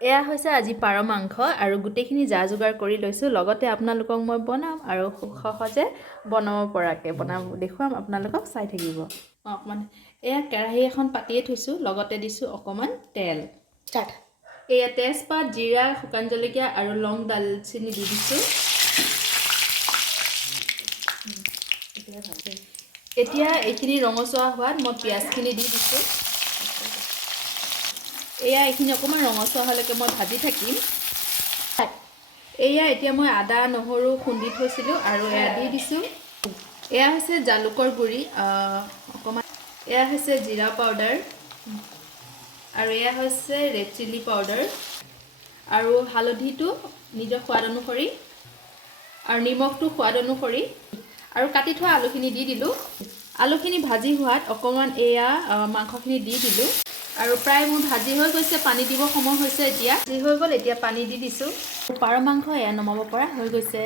এয়া হৈছে আজি পাৰ মাংস আৰু গোটেইখিনি যা যোগাৰ কৰি লৈছোঁ। লগতে আপোনালোকক মই বনাম আৰু খুব সহজে বনাব পৰাকৈ দেখুৱাম, আপোনালোকক চাই থাকিব। অকণমান এয়া কেৰাহী এখন পাতিয়ে থৈছোঁ, লগতে দিছোঁ অকণমান তেল। এয়া তেজপাত, জিৰা, শুকান জলকীয়া আৰু লং, দালচেনি দি দিছোঁ। এতিয়া এইখিনি ৰঙচুৱা হোৱাত মই পিঁয়াজখিনি দি দিছোঁ। এয়া এইখিনি অকণমান ৰঙচুৱা হ'লেকৈ মই ভাজি থাকিম। এয়া এতিয়া মই আদা নহৰু খুন্দি থৈছিলোঁ আৰু এয়া দি দিছোঁ। এয়া হৈছে জালুকৰ গুড়ি অকণমান, এয়া হৈছে জিৰা পাউডাৰ আৰু এয়া হৈছে ৰেড চিলি পাউডাৰ আৰু হালধিটো নিজৰ সোৱাদ অনুসৰি আৰু নিমখটো সোৱাদ অনুসৰি আৰু কাটি থোৱা আলুখিনি দি দিলোঁ। আলুখিনি ভাজি হোৱাত অকণমান এয়া মাংসখিনি দি দিলোঁ আৰু প্ৰায় মোৰ ভাজি হৈ গৈছে, পানী দিব সময় হৈছে। এতিয়া ভাজি হৈ গ'ল, এতিয়া পানী দি দিছোঁ। পাৰ মাংস এয়া নমাব পৰা হৈ গৈছে।